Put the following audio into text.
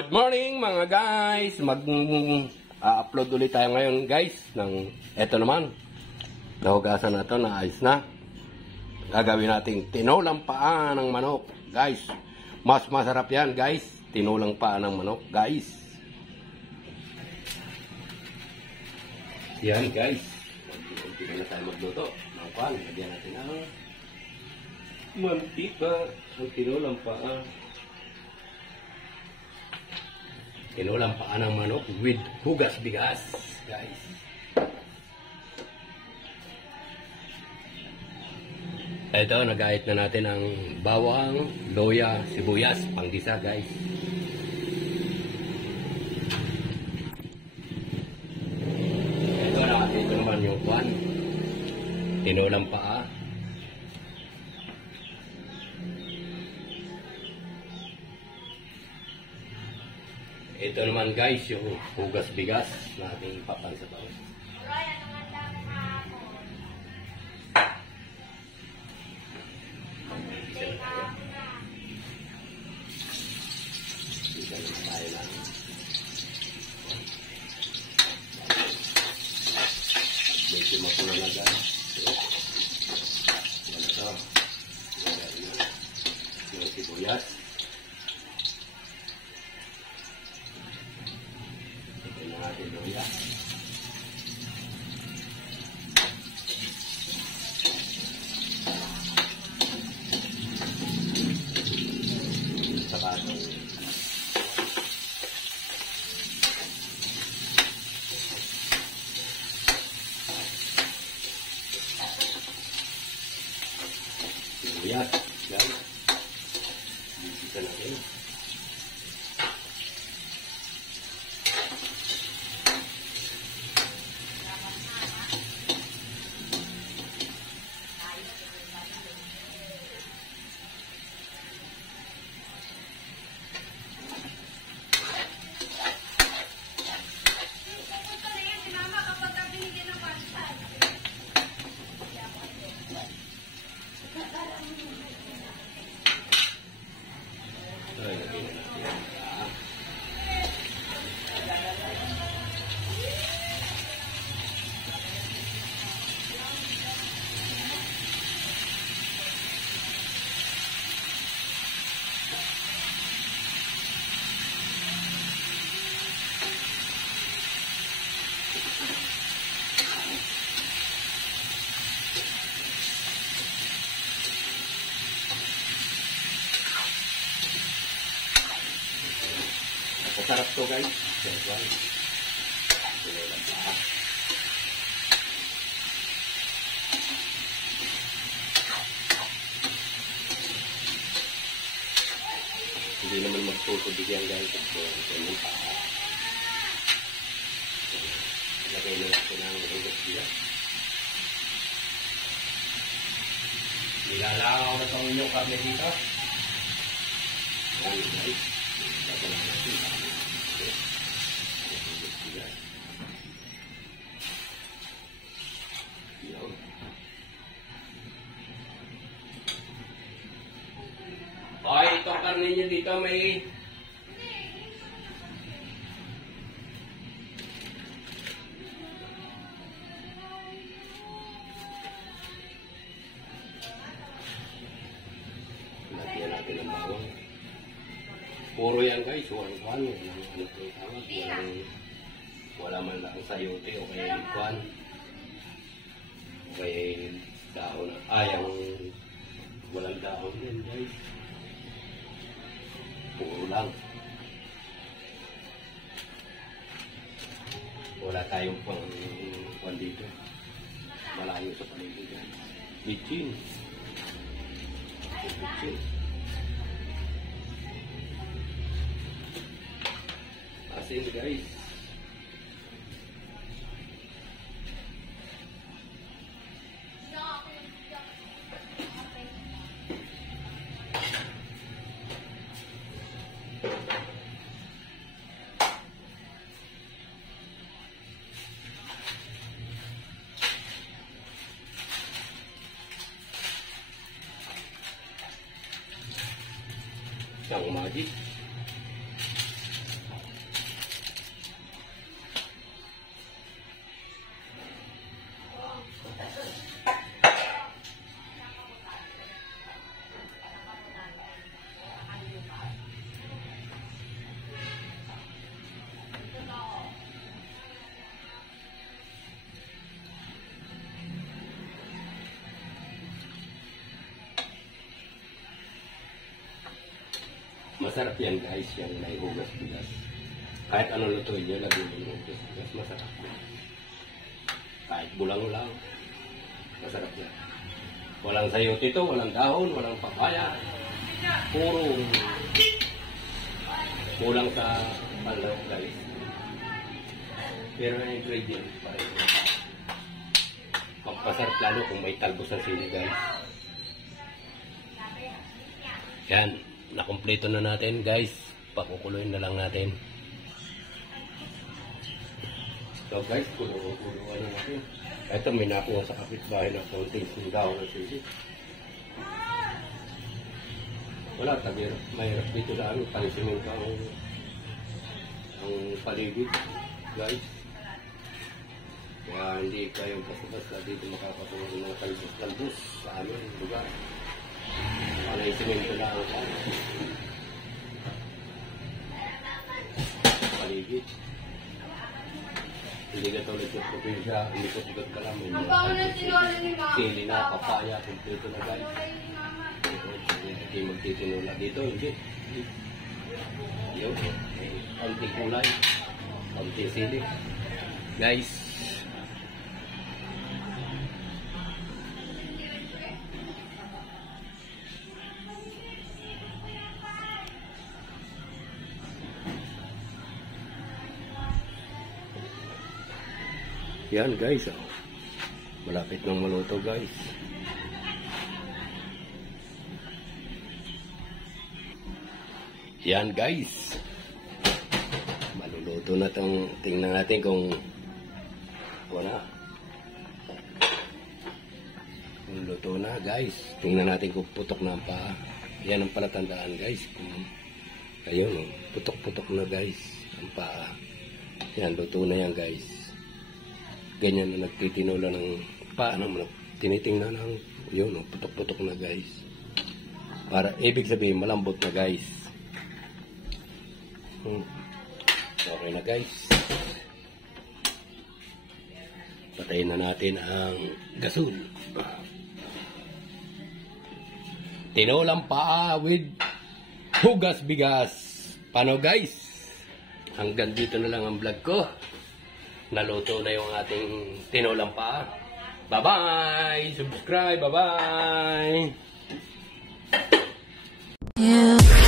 Good morning mga guys! Mag-upload ulit tayo ngayon guys ng eto naman. Nahugasan na ito, naayos na. Gagawin nating tinulang paa ng manok. Guys, mas masarap yan guys. Tinulang paa ng manok guys. Yan guys. Hindi na tayo magluto. Mangkuhan, lagyan natin ang mantika. Ang tinulang paa. Tinulang paa ng manok with hugas bigas, guys. Ito, nagahit na natin ang bawang, loya, sibuyas, panggisa, guys. Ito naman yung kwan. Tinulang paa. Ito naman guys, yung hugas bigas na ating papansabaw. Medyo mapula na guys. Yan ito. Yung sibuyas. Luya. Saka itong sibuyas. Yan. Bibisa natin. Sarap to guys. Hindi naman magtutubig yan guys. Lagay na natin ang hugas bigas. Nilalaw na itong inyong karne dito. Yan guys. Lagyan natin ang itong karne nyo dito may lagyan natin ang bawang. Puro yan guys, one. Wala man lang sayote o kaya ikwan. O kaya dahon. Yung walang dahon yan guys. Puro lang. Wala tayong pang dito. Malayo sa paligid yan. Bitchin. Asin guys. Yang magic. Masarap yan guys, yan may hugas bigas. Kahit ano lutuin nyo, lagyan mo yung hugas bigas, masarap yan. Kahit bulang lang, masarap yan. Walang sayote ito, walang dahon, walang papaya. Puro kulang sa palaw guys. Pero ang ingredient pa rin. Magpasarap lalo kung may talbos ng sili guys. Yan, nakumpleto na natin guys. Pakukuluin na lang natin. So guys, kuluan na natin. Ito may nakuha sa kapitbahay na konting sindaw ng sili. Wala, mahirap dito sa amin. Palisimin ka ang paligid guys. Kaya hindi kayong basta-basta dito makakatulong ng talbos-talbos sa amin lugar. Palisimin ko lang ang paligid. Hindi ka tulad sa probinsya, hindi ko tugat ka lang. May sili na, papaya, kumpleto na guys. Hindi magtitinula dito, hindi. Yun, konti kulay, konti sili. Guys, yan guys, oh. Malapit nang maluto guys. Yan guys. Maluluto na itong, tingnan natin kung wala. Kung luto na guys. Tingnan natin kung putok na ang paa. Yan ang palatandaan guys. Kung, ayun, oh, putok-putok na guys ang paa. Yan, luto na yan guys. Ganyan na nagtitinula ng paa naman. Tinitingnan ng, yun, oh, putok-putok na guys. Para, ibig sabihin, malambot na guys. Okay na guys. Patayin na natin ang gasol. Tinolang paa with hugas bigas. Paano guys? Hanggang dito na lang ang vlog ko. Naluto na yung ating tinolang paa. Bye-bye! Subscribe! Bye-bye! Yeah.